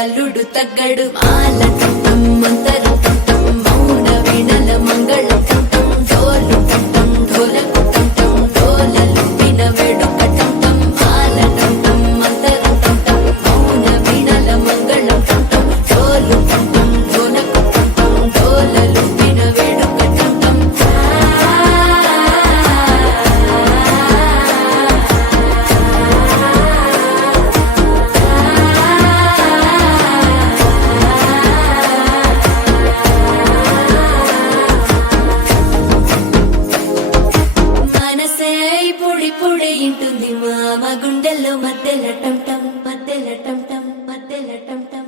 అల్లుడు తగ్గడు మాల టం మంతర టం మౌన వీణల మంగళ టం డోలు టం ఢోలకు టం డోలలు విన వేడుక టం మాల టం మంతర టం మౌన వీణల మంగళ టం డోలు టం ఢోలకు టం డోలలు విన వేడుక టం పొడి ఇంటుంది మామ గుండెల్లో మధ్యల టం టం మధ్యల టం టం మధ్యల టం టం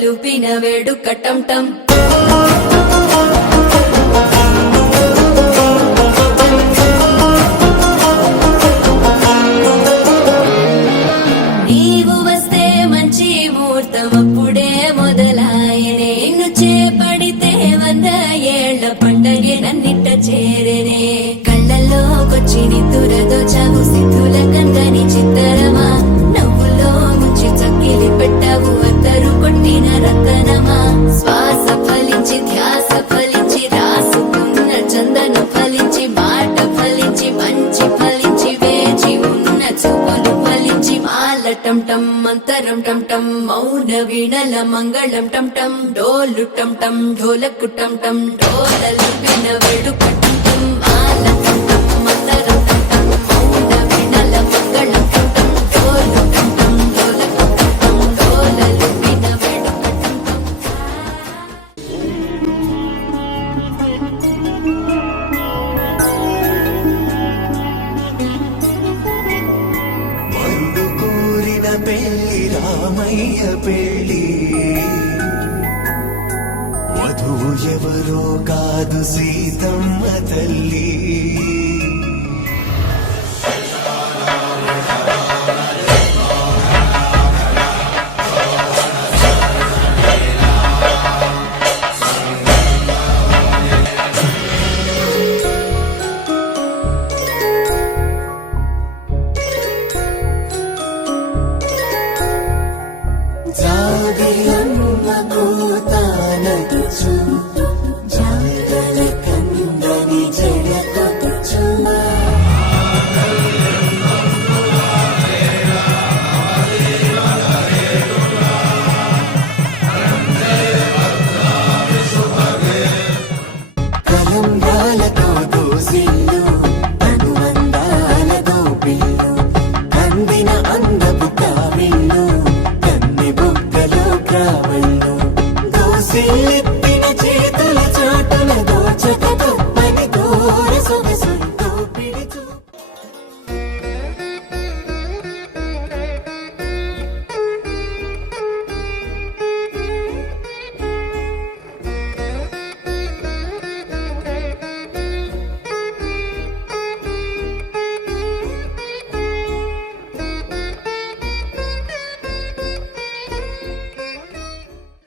లూపిన వేడుక టం టం నీవు వస్తే మంచి ముహూర్తం అప్పుడే మొదలాయనే నిన్ను చేపడితే 100 ఏళ్ల పండగే నన్నిట్ట చేరేనే కళ్ళల్లోకొచ్చి నిద్దురదోచావు సిద్ధుల కందని చిత్తరమా నవ్వులో ముంచి చక్కిలి పెట్టావు అద్దరు కొట్టిన రతనమా శ్వాస ఫలించి ధ్యాస ఫలించి రాసుకున్న చందన ఫలించి మాట ఫలించి మంచి ఫలించి వేచి ఉన్న చూపులు ఫలించి మాల టం టం మంతరం టం టం మౌన వీణల మంగళం టం టం డోలు టం టం ఢోలకు టం టం డోలలు విన వేడుక టం టం మాల టం టం మంతరం టం టం మౌన వీణల మంగళం టం టం డోలు టం టం ఢోలకు టం టం డోలలు విన వేడుక టం టం వరుడు కోరిన పెళ్లి రామయ్య పెళ్లి వధువు ఎవరో కాదు సీతమ్మ తల్లి